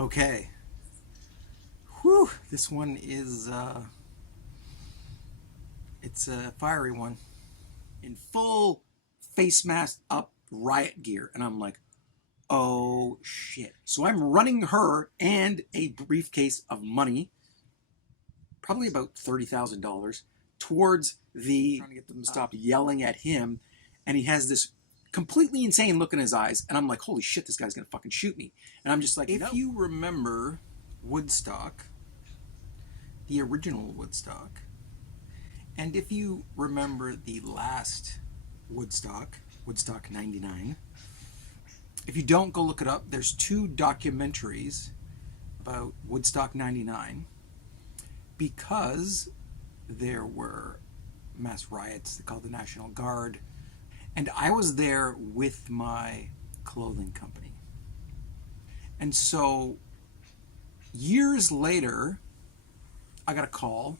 Okay. Whew. This one is it's a fiery one. In full face mask up riot gear. And I'm like, oh shit. So I'm running her and a briefcase of money, probably about $30,000, towards trying to get them to stop yelling at him. And he has this completely insane look in his eyes. And I'm like, holy shit, this guy's gonna fucking shoot me. And I'm just like, if you remember Woodstock, the original Woodstock, and if you remember the last Woodstock, Woodstock 99, if you don't, go look it up. There's two documentaries about Woodstock 99 because there were mass riots. They called the National Guard. And I was there with my clothing company. And so years later, I got a call,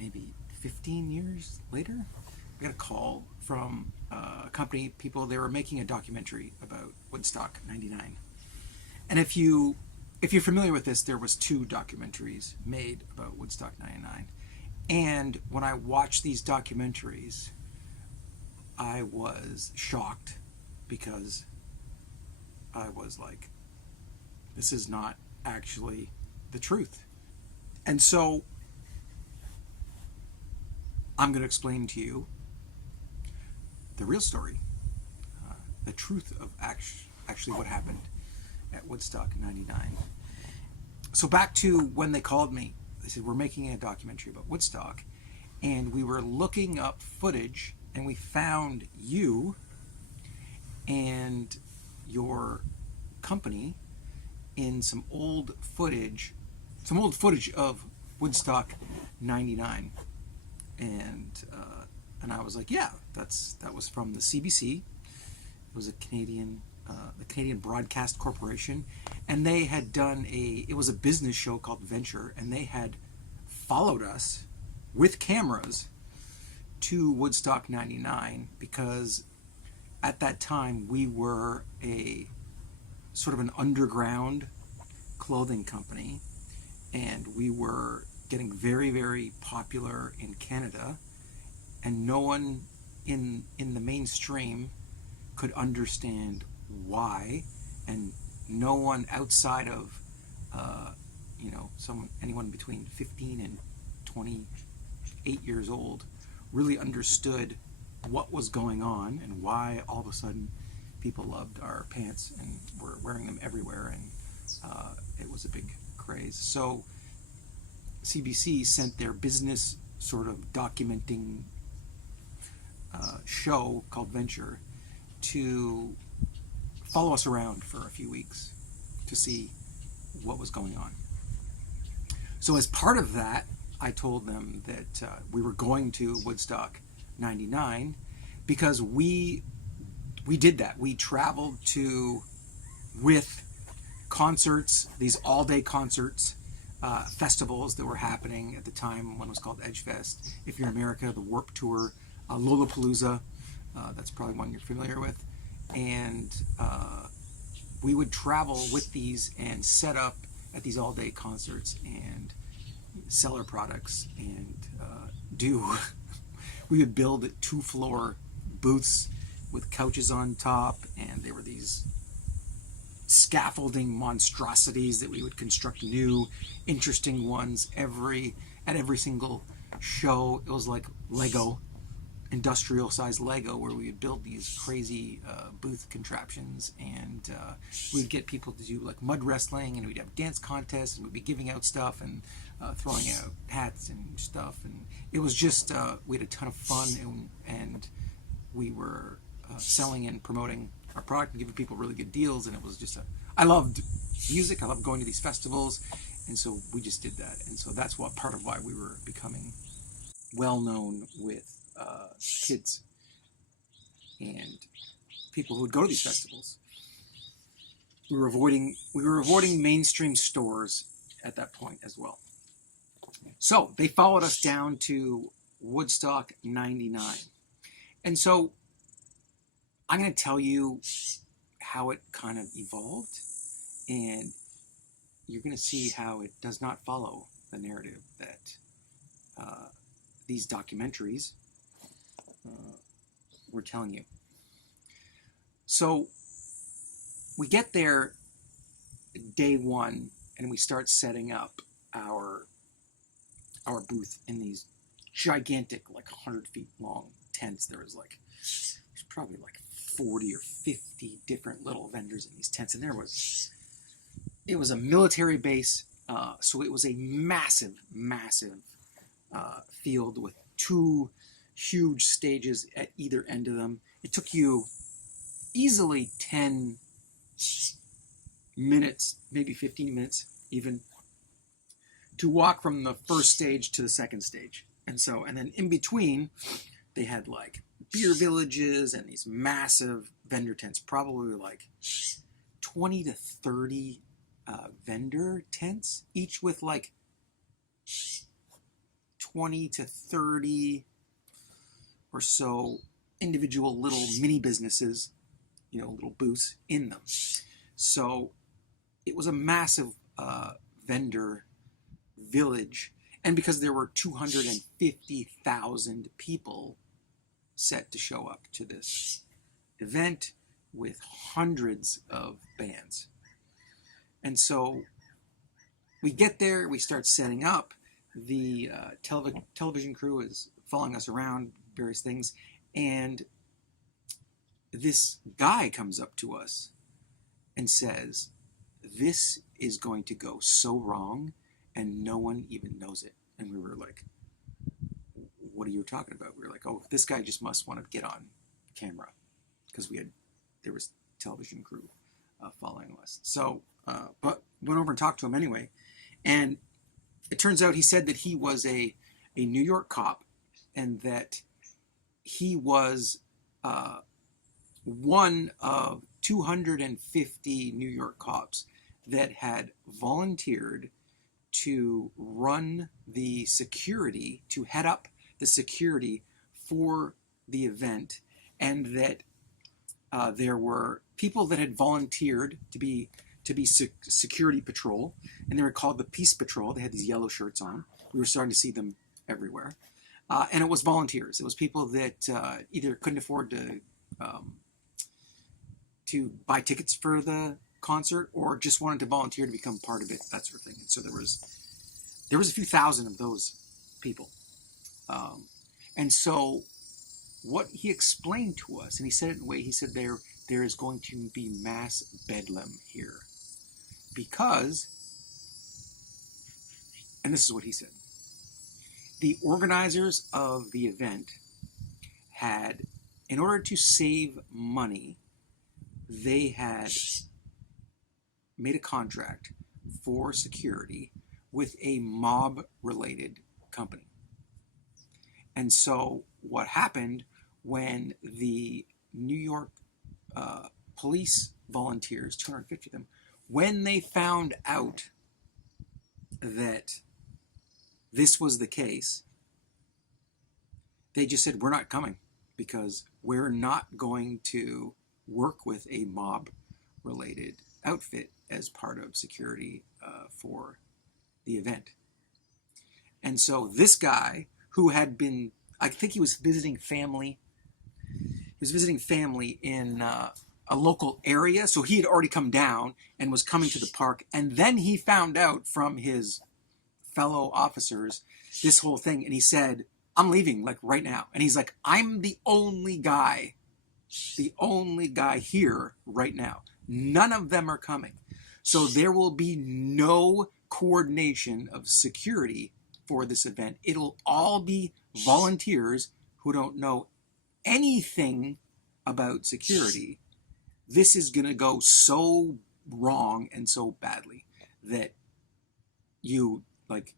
maybe 15 years later, I got a call from a company, people, they were making a documentary about Woodstock 99. And if you're familiar with this, there was two documentaries made about Woodstock 99. And when I watched these documentaries, I was shocked because I was like, this is not actually the truth. And so I'm going to explain to you the real story, the truth of actually what happened at Woodstock 99. So back to when they called me, they said, we're making a documentary about Woodstock, and we were looking up footage, and we found you and your company in some old footage of Woodstock 99. And I was like, yeah, that was from the CBC. It was a Canadian, the Canadian Broadcast Corporation, and they had done it was a business show called Venture, and they had followed us with cameras to Woodstock 99 because at that time we were a sort of an underground clothing company, and we were getting very, very popular in Canada, and no one in the mainstream could understand why, and no one outside of anyone between 15 and 28 years old really understood what was going on and why all of a sudden people loved our pants and were wearing them everywhere, and it was a big craze. So CBC sent their business sort of documenting show called Venture to follow us around for a few weeks to see what was going on. So as part of that, I told them that we were going to Woodstock 99 because we did that. We traveled with concerts, these all-day concerts, festivals that were happening at the time. One was called Edgefest. If you're in America, the Warped Tour, Lollapalooza, that's probably one you're familiar with. And we would travel with these and set up at these all-day concerts and sell our products and we would build 2-floor booths with couches on top, and there were these scaffolding monstrosities that we would construct new, interesting ones at every single show. It was like Lego, industrial sized Lego, where we would build these crazy booth contraptions, and we'd get people to do like mud wrestling, and we'd have dance contests, and we'd be giving out stuff and throwing out hats and stuff, and it was just we had a ton of fun, and we were selling and promoting our product and giving people really good deals, and it was just I loved music, I loved going to these festivals, and so we just did that, and so that's what part of why we were becoming well known with kids and people who would go to these festivals. We were avoiding mainstream stores at that point as well. So they followed us down to Woodstock 99. And so I'm going to tell you how it kind of evolved and you're going to see how it does not follow the narrative that these documentaries were telling you. So we get there day one, and we start setting up our booth in these gigantic, like 100 feet long tents. There's probably like 40 or 50 different little vendors in these tents, and it was a military base, so it was a massive field with two huge stages at either end of them. It took you easily 10 minutes, maybe 15 minutes even, to walk from the first stage to the second stage. And then in between, they had like beer villages and these massive vendor tents, probably like 20 to 30 vendor tents, each with like 20 to 30 or so individual little mini businesses, little booths in them. So it was a massive vendor village. And because there were 250,000 people set to show up to this event with hundreds of bands. And so we get there, we start setting up. The television crew is following us around, various things. And this guy comes up to us and says, "This is going to go so wrong, and no one even knows it." And we were like, "What are you talking about?" We were like, "Oh, this guy just must want to get on camera," because there was television crew following us. So, but went over and talked to him anyway, and it turns out he said that he was a New York cop, and that he was one of 250 New York cops that had volunteered to run the security, to head up the security for the event, and that there were people that had volunteered to be security patrol, and they were called the Peace Patrol. They had these yellow shirts on. We were starting to see them everywhere. And it was volunteers. It was people that either couldn't afford to buy tickets for the concert, or just wanted to volunteer to become part of it, that sort of thing. And so there was a few thousand of those people. And so what he explained to us, and he said it in a way, he said there is going to be mass bedlam here. Because, and this is what he said, the organizers of the event had, in order to save money, they had made a contract for security with a mob-related company. And so what happened when the New York police volunteers, 250 of them, when they found out that this was the case, they just said, "We're not coming, because we're not going to work with a mob-related outfit as part of security for the event." And so this guy, who had been, I think he was visiting family. He was visiting family in a local area, so he had already come down and was coming to the park. And then he found out from his fellow officers this whole thing, and he said, "I'm leaving, like, right now." And he's like, "I'm the only guy here right now. None of them are coming. So there will be no coordination of security for this event. It'll all be volunteers who don't know anything about security. This is going to go so wrong and so badly that you, like,"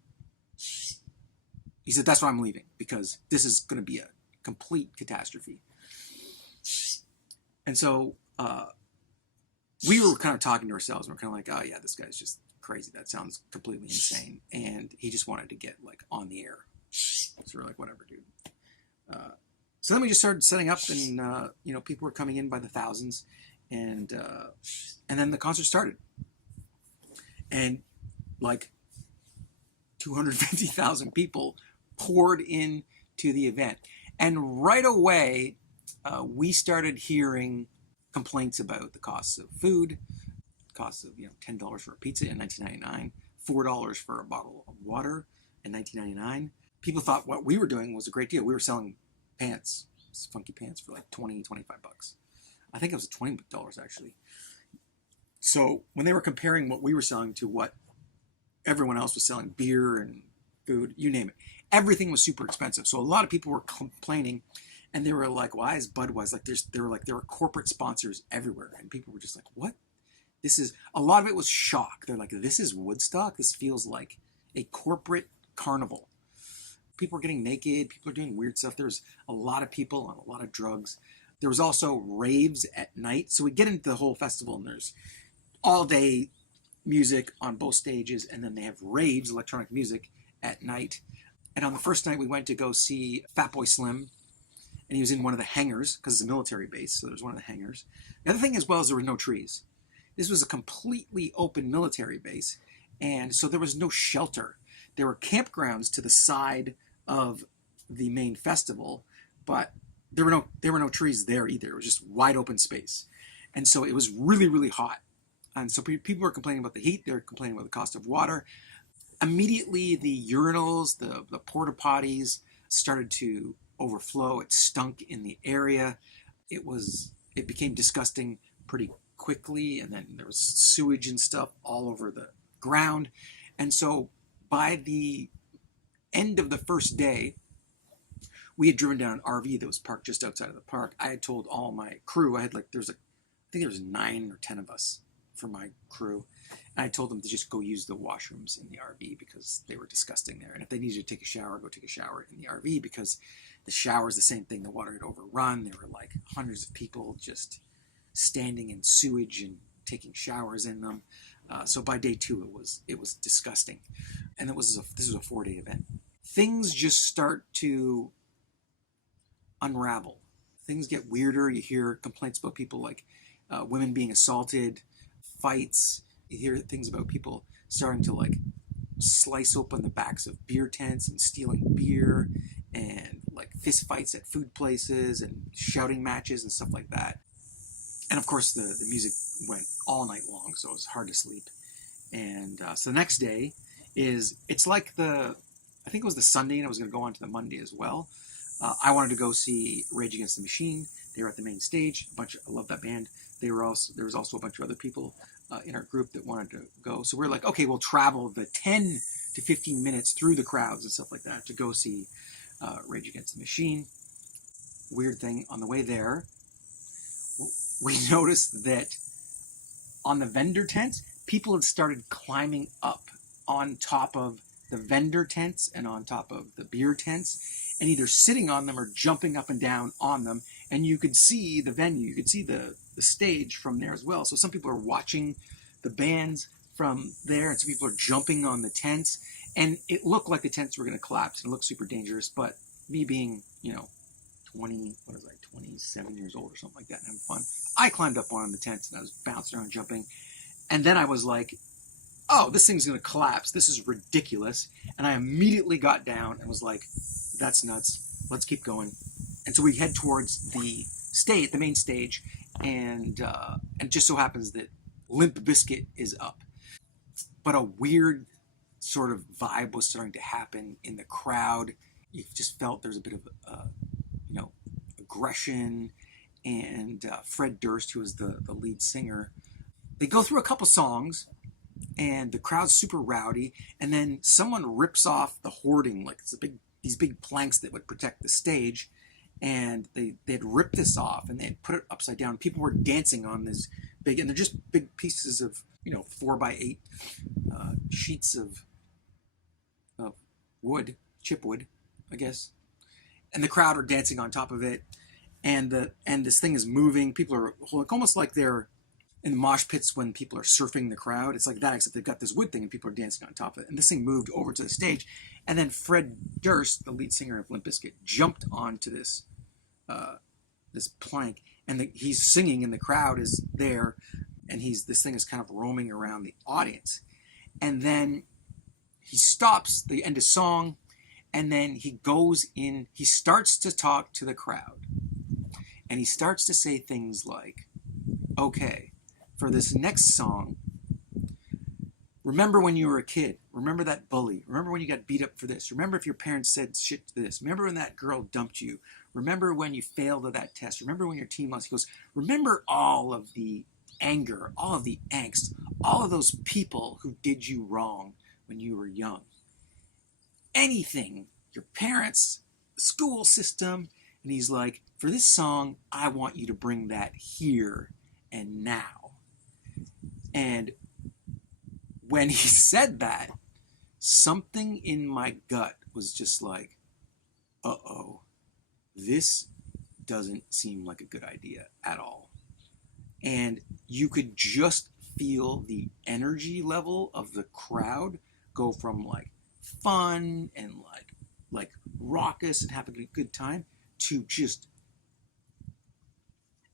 he said, "That's why I'm leaving, because this is going to be a complete catastrophe." And so we were kind of talking to ourselves, and we're kind of like, "Oh yeah, this guy's just crazy. That sounds completely insane." And he just wanted to get like on the air. So we're like, "Whatever, dude." So then we just started setting up, and people were coming in by the thousands, and then the concert started. And like 250,000 people poured in to the event. And right away, we started hearing complaints about the costs of food, costs of $10 for a pizza in 1999, $4 for a bottle of water in 1999. People thought what we were doing was a great deal. We were selling pants, funky pants, for like 20, 25 bucks. I think it was $20 actually. So when they were comparing what we were selling to what everyone else was selling, beer and food, you name it, everything was super expensive. So a lot of people were complaining, and they were like, "Why is Budweiser like?" There were corporate sponsors everywhere, and people were just like, "What? This is." A lot of it was shock. They're like, "This is Woodstock. This feels like a corporate carnival." People are getting naked. People are doing weird stuff. There's a lot of people on a lot of drugs. There was also raves at night. So we get into the whole festival, and there's all day music on both stages, and then they have raves, electronic music, at night. And on the first night, we went to go see Fatboy Slim, and he was in one of the hangars because it's a military base, so there's one of the hangars. The other thing as well is there were no trees. This was a completely open military base, and so there was no shelter. There were campgrounds to the side of the main festival, but there were no trees there either. It was just wide open space, and so it was really, really hot. And so people were complaining about the heat. They were complaining about the cost of water. Immediately, the urinals, the porta potties started to overflow. It stunk in the area. It became disgusting pretty quickly, and then there was sewage and stuff all over the ground. And so by the end of the first day, we had driven down an RV that was parked just outside of the park. I had told all my crew, I think there was 9 or 10 of us for my crew. And I told them to just go use the washrooms in the RV because they were disgusting there. And if they needed to take a shower, go take a shower in the RV, because the shower is the same thing. The water had overrun. There were like hundreds of people just standing in sewage and taking showers in them. So by day 2, it was disgusting. And this was a 4-day event. Things just start to unravel. Things get weirder. You hear complaints about people like women being assaulted, fights. You hear things about people starting to like slice open the backs of beer tents and stealing beer, and like fist fights at food places and shouting matches and stuff like that. And of course the music went all night long, so it was hard to sleep. And so the next day it's like I think it was the Sunday, and I was going to go on to the Monday as well. I wanted to go see Rage Against the Machine. They were at the main stage. I love that band. There was also a bunch of other people in our group that wanted to go. So we're like, okay, we'll travel the 10 to 15 minutes through the crowds and stuff like that to go see Rage Against the Machine. Weird thing, on the way there, we noticed that on the vendor tents, people had started climbing up on top of the vendor tents and on top of the beer tents, and either sitting on them or jumping up and down on them. And you could see the venue, you could see the stage from there as well. So some people are watching the bands from there, and some people are jumping on the tents. And it looked like the tents were going to collapse, and it looked super dangerous. But me being, 27 years old or something like that, and having fun, I climbed up on the tents and I was bouncing around, jumping. And then I was like, oh, this thing's going to collapse. This is ridiculous. And I immediately got down and was like, that's nuts. Let's keep going. And so we head towards the main stage, and it just so happens that Limp Bizkit is up. But a weird sort of vibe was starting to happen in the crowd. You just felt there's a bit of, aggression. And Fred Durst, who is the lead singer, they go through a couple songs, and the crowd's super rowdy. And then someone rips off the hoarding, like these big planks that would protect the stage. And they'd ripped this off, and they'd put it upside down. People were dancing on this big, and they're just big pieces of 4x8 sheets of wood, chipwood, I guess. And the crowd are dancing on top of it, and this thing is moving. People are almost like they're in the mosh pits when people are surfing the crowd. It's like that, except they've got this wood thing, and people are dancing on top of it. And this thing moved over to the stage, and then Fred Durst, the lead singer of Limp Bizkit, jumped onto this plank, and he's singing, and the crowd is there, and this thing is kind of roaming around the audience. And then he stops the end of song, and then he goes in, he starts to talk to the crowd. And he starts to say things like, okay, for this next song, remember when you were a kid. Remember that bully. Remember when you got beat up for this. Remember if your parents said shit to this. Remember when that girl dumped you. Remember when you failed at that test. Remember when your team lost. He goes, remember all of the anger, all of the angst, all of those people who did you wrong when you were young. Anything, your parents, the school system. And he's like, for this song, I want you to bring that here and now. And when he said that, something in my gut was just like, uh-oh, this doesn't seem like a good idea at all. And you could just feel the energy level of the crowd go from like fun and like raucous and having a good time to just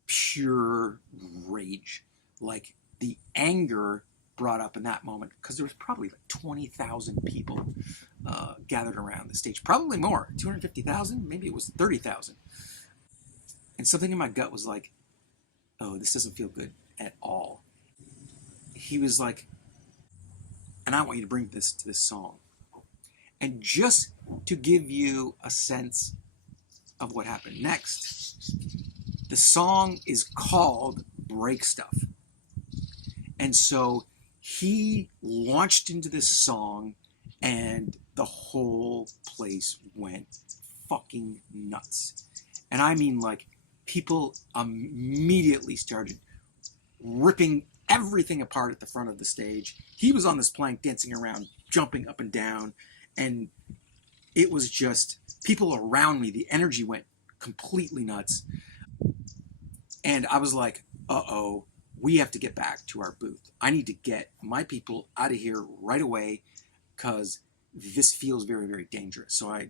pure rage. Like the anger brought up in that moment, because there was probably like 20,000 people gathered around the stage, probably more, 250,000, maybe it was 30,000. And something in my gut was like, oh, this doesn't feel good at all. He was like, and I want you to bring this to this song. And just to give you a sense of what happened next, the song is called Break Stuff. And so he launched into this song, and the whole place went fucking nuts. And I mean, like, people immediately started ripping everything apart at the front of the stage. He was on this plank dancing around, jumping up and down, and it was just people around me. The energy went completely nuts. And I was like, uh-oh, we have to get back to our booth. I need to get my people out of here right away, because this feels very, very dangerous. So I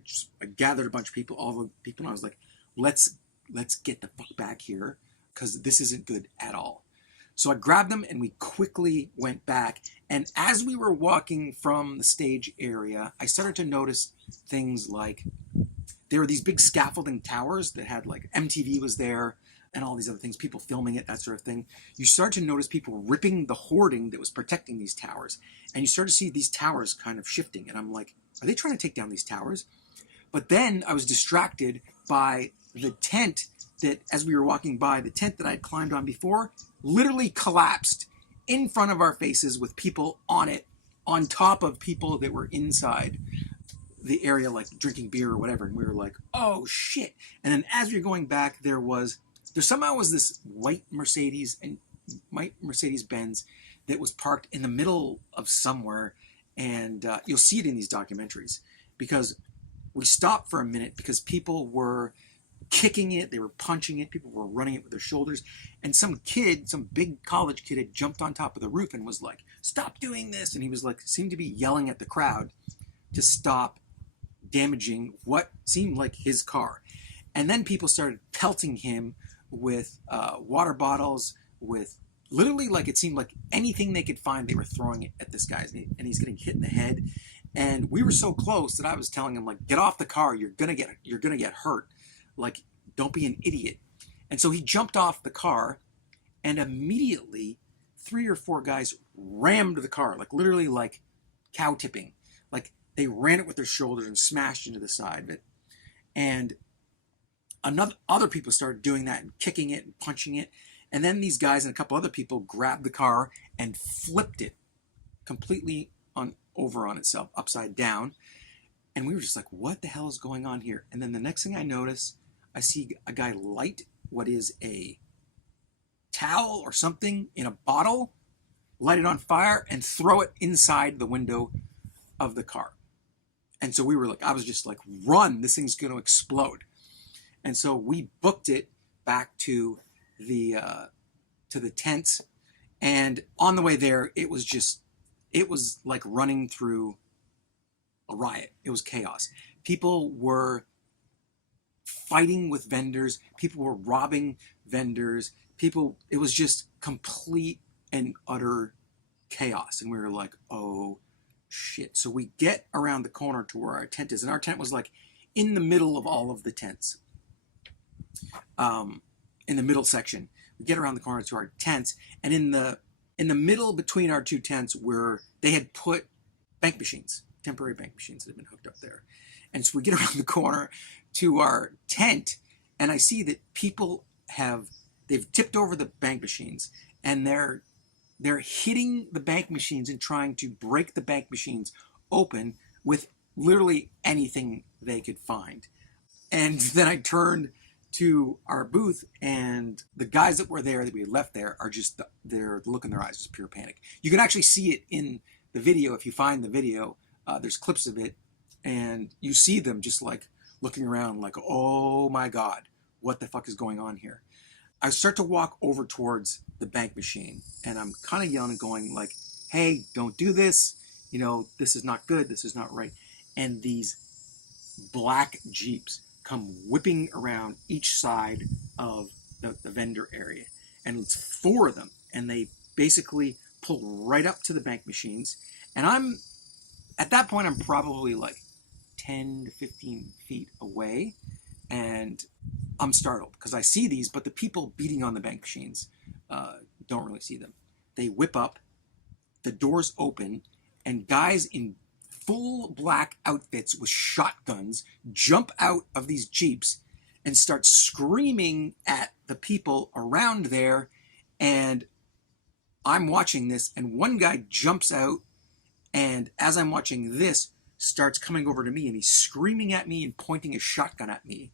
gathered a bunch of people, all the people, and I was like, let's get the fuck back here, because this isn't good at all. So I grabbed them and we quickly went back. And as we were walking from the stage area, I started to notice things like there were these big scaffolding towers that had, like, MTV was there and all these other things, people filming it, that sort of thing. You start to notice people ripping the hoarding that was protecting these towers. And you start to see these towers kind of shifting. And I'm like, are they trying to take down these towers? But then I was distracted by the tent that, as we were walking by, the tent that I had climbed on before literally collapsed in front of our faces with people on it, on top of people that were inside the area, like drinking beer or whatever. And we were like, oh shit. And then as we were going back, there somehow was this white Mercedes Benz that was parked in the middle of somewhere. And you'll see it in these documentaries, because we stopped for a minute because people were kicking it, they were punching it, people were running it with their shoulders, and some big college kid had jumped on top of the roof and was like, stop doing this. And he was like, seemed to be yelling at the crowd to stop damaging what seemed like his car. And then people started pelting him with water bottles, with literally, like, it seemed like anything they could find, they were throwing it at this guy, and he's getting hit in the head. And we were so close that I was telling him, like, get off the car, you're gonna get hurt, like, don't be an idiot. And so he jumped off the car, and immediately 3 or 4 guys rammed the car, like literally like cow tipping, like they ran it with their shoulders and smashed into the side of it. And other people started doing that and kicking it and punching it. And then these guys and a couple other people grabbed the car and flipped it completely over on itself, upside down. And we were just like, what the hell is going on here? And then the next thing I notice, I see a guy light what is a towel or something in a bottle, light it on fire, and throw it inside the window of the car. And so I was just like, run, this thing's going to explode. And so we booked it back to the tents. And on the way there, it was like running through a riot. It was chaos. People were fighting with vendors. People were robbing vendors. It was just complete and utter chaos. And we were like, oh shit. So we get around the corner to where our tent is, and our tent was like in the middle of all of the tents. In the middle section, we get around the corner to our tents, and in the middle between our two tents, where they had put bank machines, temporary bank machines that had been hooked up there. And so we get around the corner to our tent, and I see that people they've tipped over the bank machines, and they're hitting the bank machines and trying to break the bank machines open with literally anything they could find. And then I turned to our booth, and the guys that were there that we had left there are just, the look in their eyes is pure panic. You can actually see it in the video. If you find the video, there's clips of it, and you see them just like looking around like, oh my God, what the fuck is going on here? I start to walk over towards the bank machine, and I'm kind of yelling and going like, hey, don't do this. You know, this is not good. This is not right. And these black Jeeps come whipping around each side of the vendor area. And it's 4 of them. And they basically pull right up to the bank machines. And at that point, I'm probably like 10 to 15 feet away. And I'm startled because I see these, but the people beating on the bank machines don't really see them. They whip up, the doors open, and guys in full black outfits with shotguns jump out of these Jeeps and start screaming at the people around there. And I'm watching this, and one guy jumps out, and as I'm watching this, starts coming over to me, and he's screaming at me and pointing a shotgun at me.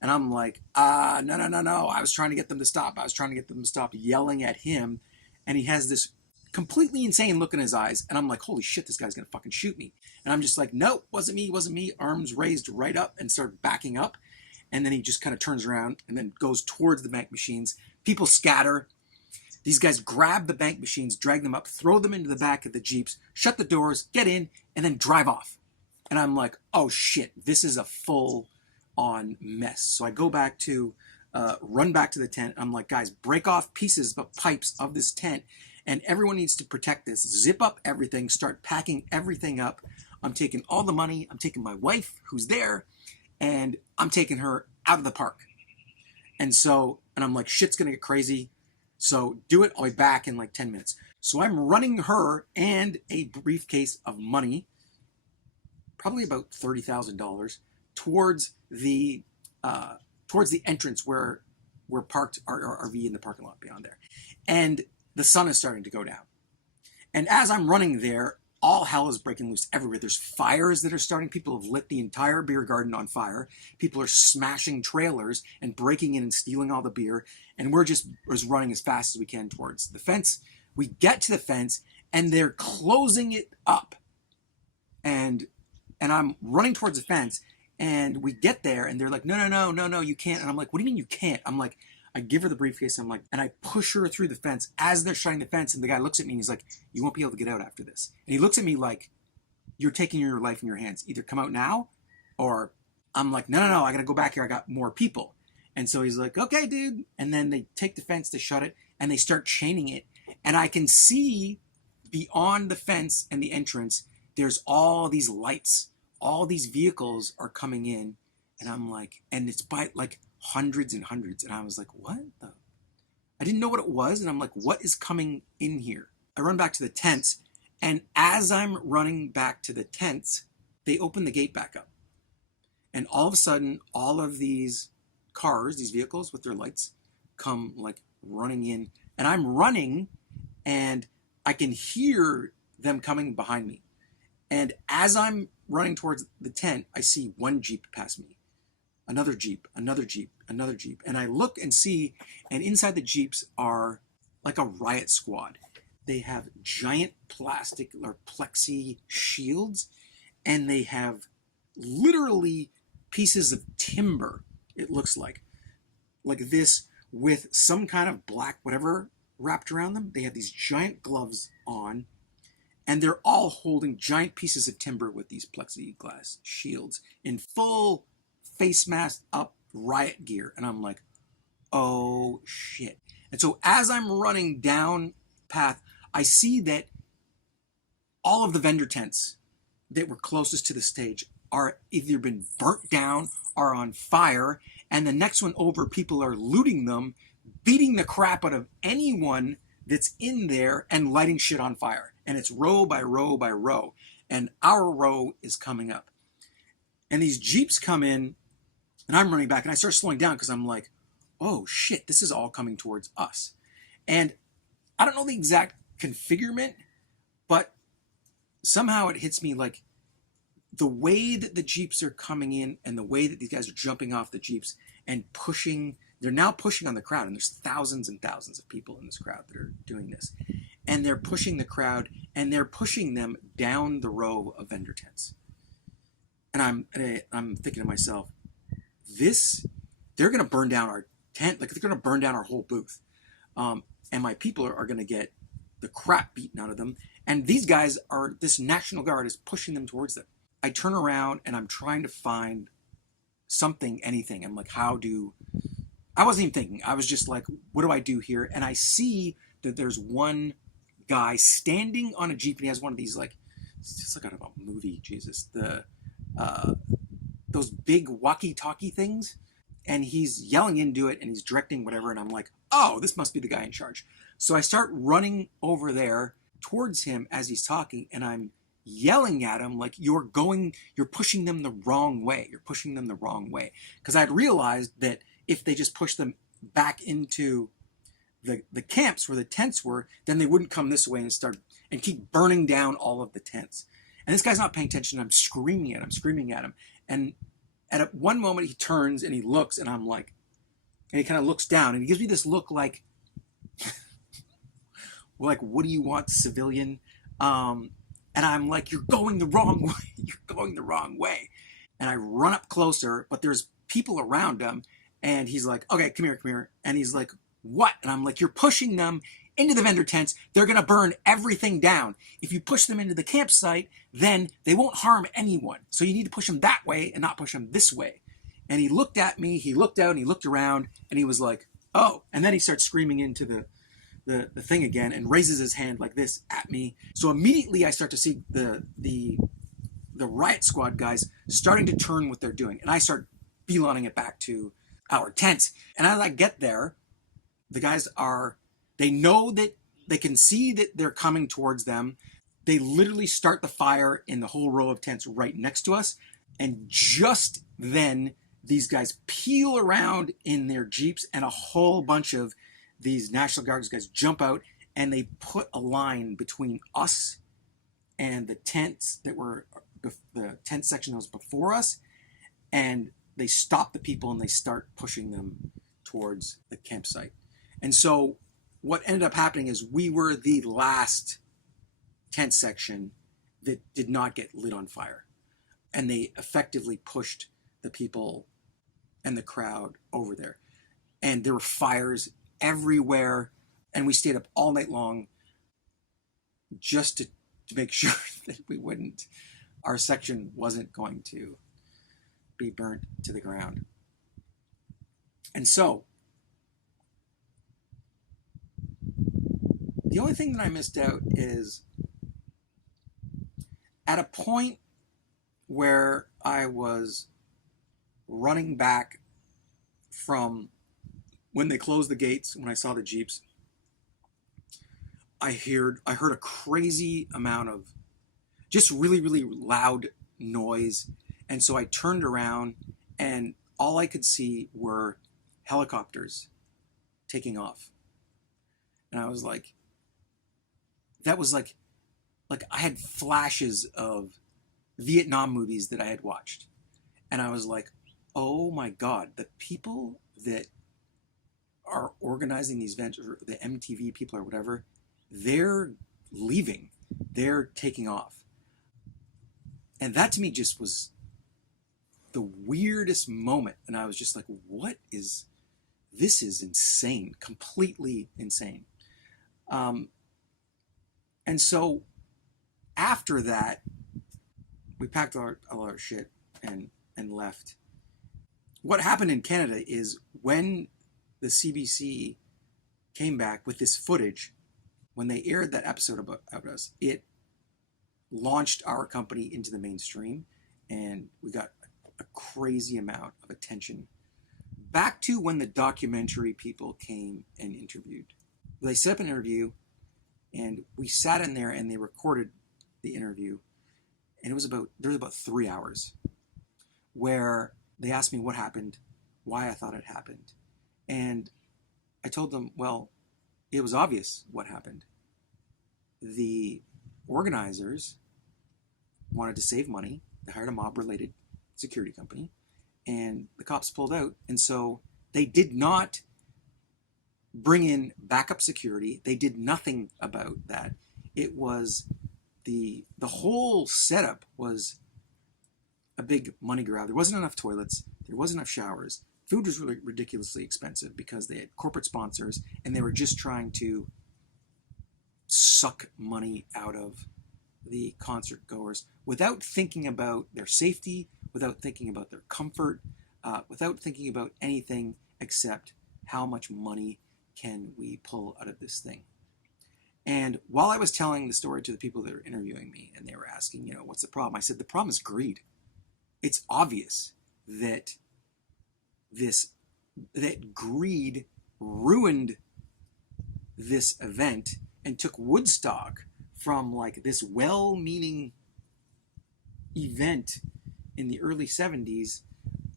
And I'm like, no. I was trying to get them to stop. I was trying to get them to stop yelling at him. And he has this completely insane look in his eyes. And I'm like, holy shit, this guy's going to fucking shoot me. And I'm just like, no, wasn't me. Arms raised right up and start backing up. And then he just kind of turns around and then goes towards the bank machines. People scatter. These guys grab the bank machines, drag them up, throw them into the back of the Jeeps, shut the doors, get in, and then drive off. And I'm like, oh shit, this is a full-on mess. So I go back to, run back to the tent. I'm like, guys, break off pieces of pipes of this tent, and everyone needs to protect this. Zip up everything, start packing everything up. I'm taking all the money. I'm taking my wife, who's there, and I'm taking her out of the park. And I'm like, shit's going to get crazy. So do it. I'll be back in like 10 minutes. So I'm running her and a briefcase of money, probably about $30,000, towards the entrance where we're parked our RV in the parking lot beyond there. And the sun is starting to go down. And as I'm running there, all hell is breaking loose everywhere. There's fires that are starting. People have lit the entire beer garden on fire. People are smashing trailers and breaking in and stealing all the beer. And we're just running as fast as we can towards the fence. We get to the fence, and they're closing it up. And I'm running towards the fence, and we get there, and they're like, no, you can't. And I'm like, what do you mean you can't? I'm like, I give her the briefcase, I'm like, and I push her through the fence as they're shutting the fence, and the guy looks at me and he's like, you won't be able to get out after this. And he looks at me like, you're taking your life in your hands. Either come out now, or I'm like, no, I gotta go back here, I got more people. And so he's like, okay, dude. And then they take the fence to shut it, and they start chaining it. And I can see beyond the fence and the entrance, there's all these lights. All these vehicles are coming in, and I'm like, and it's by like hundreds and hundreds. And I was like, what the? I didn't know what it was. And I'm like, what is coming in here? I run back to the tents, and as I'm running back to the tents, they open the gate back up. And all of a sudden, all of these cars, these vehicles with their lights, come like running in. And I'm running, and I can hear them coming behind me. And as I'm running towards the tent, I see one Jeep pass me. Another Jeep, another Jeep, another Jeep. And I look and see, and inside the Jeeps are like a riot squad. They have giant plastic or plexi shields, and they have literally pieces of timber, it looks like this, with some kind of black whatever wrapped around them. They have these giant gloves on, and they're all holding giant pieces of timber with these plexiglass shields in full face mask up riot gear. And I'm like, oh shit. And so as I'm running down path, I see that all of the vendor tents that were closest to the stage are either been burnt down or on fire, and the next one over, people are looting them, beating the crap out of anyone that's in there and lighting shit on fire. And it's row by row by row. And our row is coming up. And these Jeeps come in, and I'm running back, and I start slowing down because I'm like, oh shit, this is all coming towards us. And I don't know the exact configurement, but somehow it hits me like the way that the Jeeps are coming in and the way that these guys are jumping off the Jeeps and pushing, they're now pushing on the crowd, and there's thousands and thousands of people in this crowd that are doing this. And they're pushing the crowd, and they're pushing them down the row of vendor tents. And I'm thinking to myself, they're going to burn down our tent, like they're going to burn down our whole booth. And my people are going to get the crap beaten out of them. And these guys this National Guard is pushing them towards them. I turn around and I'm trying to find something, anything. I'm like, I wasn't even thinking. I was just like, what do I do here? And I see that there's one guy standing on a Jeep, and he has one of these, like, it's just like out of a movie, Jesus, those big walkie-talkie things. And he's yelling into it, and he's directing whatever. And I'm like, oh, this must be the guy in charge. So I start running over there towards him as he's talking, and I'm yelling at him like, you're pushing them the wrong way. You're pushing them the wrong way. Because I'd realized that if they just push them back into the camps where the tents were, then they wouldn't come this way and keep burning down all of the tents. And this guy's not paying attention. I'm screaming at him. And at one moment he turns and he looks, and I'm like, and he kind of looks down, and he gives me this look like, what do you want, civilian? And I'm like, you're going the wrong way. You're going the wrong way. And I run up closer, but there's people around him. And he's like, okay, come here. And he's like, what? And I'm like, you're pushing them into the vendor tents. They're going to burn everything down. If you push them into the campsite, then they won't harm anyone. So you need to push them that way and not push them this way. And he looked at me, he looked out, and he looked around, and he was like, oh. And then he starts screaming into the thing again and raises his hand like this at me. So immediately I start to see the riot squad guys starting to turn what they're doing. And I start beelining it back to our tents. And as I get there, the guys they know that they can see that they're coming towards them. They literally start the fire in the whole row of tents right next to us. And just then these guys peel around in their Jeeps, and a whole bunch of these National Guard guys jump out, and they put a line between us and the tents that were the tent section that was before us, and they stop the people and they start pushing them towards the campsite. And so what ended up happening is we were the last tent section that did not get lit on fire, and they effectively pushed the people and the crowd over there. And there were fires everywhere, and we stayed up all night long just to make sure that our section wasn't going to be burnt to the ground. And so the only thing that I missed out is at a point where I was running back from when they closed the gates, when I saw the Jeeps, I heard a crazy amount of just really, really loud noise. And so I turned around, and all I could see were helicopters taking off. And I was like, that was like I had flashes of Vietnam movies that I had watched. And I was like, oh my God, the people that are organizing these events, or the MTV people or whatever, they're leaving. They're taking off. And that to me just was the weirdest moment. And I was just like, this is insane, completely insane. And so after that, we packed all our shit and left. What happened in Canada is when the CBC came back with this footage, when they aired that episode about us, it launched our company into the mainstream, and we got a crazy amount of attention. Back to when the documentary people came and interviewed. They set up an interview, and we sat in there and they recorded the interview, and there was about 3 hours where they asked me what happened, why I thought it happened, and I told them, well, it was obvious what happened. The organizers wanted to save money. They hired a mob-related security company, and the cops pulled out, and so they did not bring in backup security. They did nothing about that. It was the whole setup was a big money grab. There wasn't enough toilets. There wasn't enough showers. Food was really ridiculously expensive because they had corporate sponsors, and they were just trying to suck money out of the concert goers without thinking about their safety, without thinking about their comfort, without thinking about anything except how much money can we pull out of this thing. And while I was telling the story to the people that were interviewing me, and they were asking, what's the problem? I said, the problem is greed. It's obvious that greed ruined this event and took Woodstock from like this well-meaning event in the early 70s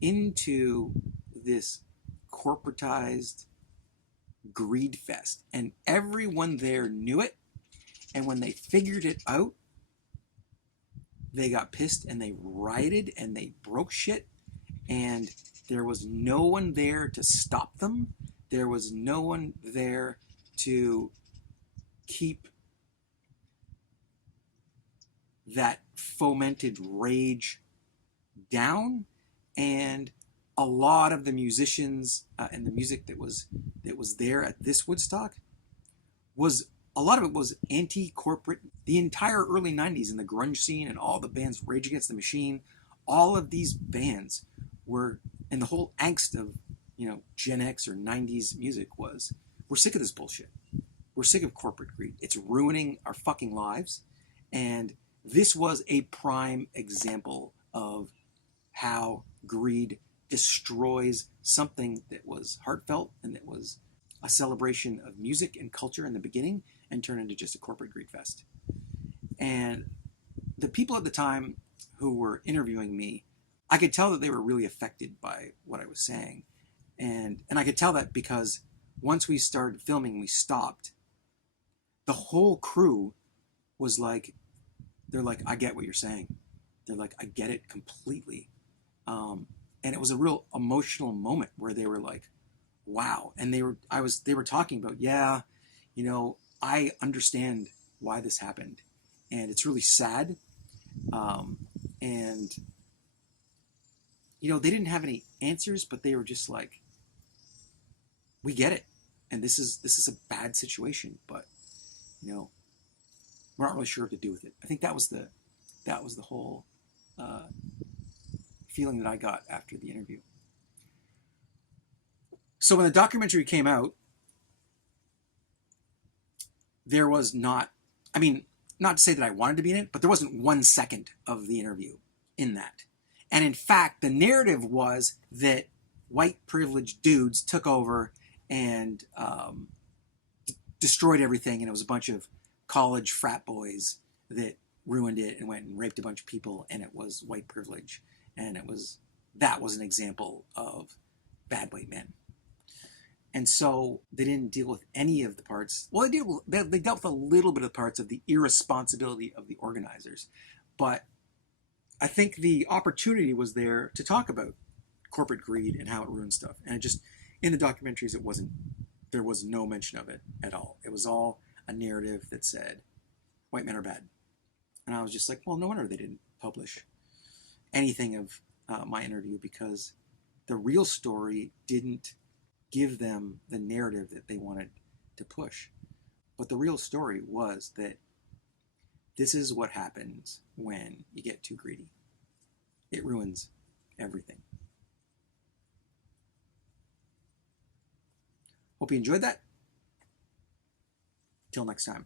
into this corporatized greed fest. And everyone there knew it. And when they figured it out, they got pissed and they rioted and they broke shit. And there was no one there to stop them. There was no one there to keep that fomented rage down. And a lot of the musicians and the music that was there at this Woodstock a lot of it was anti-corporate. The entire early 90s and the grunge scene and all the bands, Rage Against the Machine, all of these bands were, and the whole angst of Gen X or 90s music was, we're sick of this bullshit. We're sick of corporate greed. It's ruining our fucking lives. And this was a prime example of how greed destroys something that was heartfelt and that was a celebration of music and culture in the beginning and turn into just a corporate greed fest. And the people at the time who were interviewing me, I could tell that they were really affected by what I was saying. And I could tell that because once we started filming, we stopped. The whole crew was like, they're like, I get what you're saying. They're like, I get it completely. And it was a real emotional moment where they were like, wow. And they were talking about, yeah, I understand why this happened. And it's really sad. And they didn't have any answers, but they were just like, we get it. And this is a bad situation, but we're not really sure what to do with it. I think that was the whole feeling that I got after the interview. So when the documentary came out, there was not to say that I wanted to be in it, but there wasn't 1 second of the interview in that. And in fact, the narrative was that white privileged dudes took over and destroyed everything, and it was a bunch of college frat boys that ruined it and went and raped a bunch of people, and it was white privilege, and that was an example of bad white men. And so they didn't deal with any of the parts. Well, they dealt with a little bit of the parts of the irresponsibility of the organizers. But I think the opportunity was there to talk about corporate greed and how it ruins stuff. And it just, in the documentaries, there was no mention of it at all. It was all a narrative that said, white men are bad. And I was just like, well, no wonder they didn't publish anything of my interview, because the real story didn't give them the narrative that they wanted to push. But the real story was that this is what happens when you get too greedy. It ruins everything. Hope you enjoyed that. Till next time.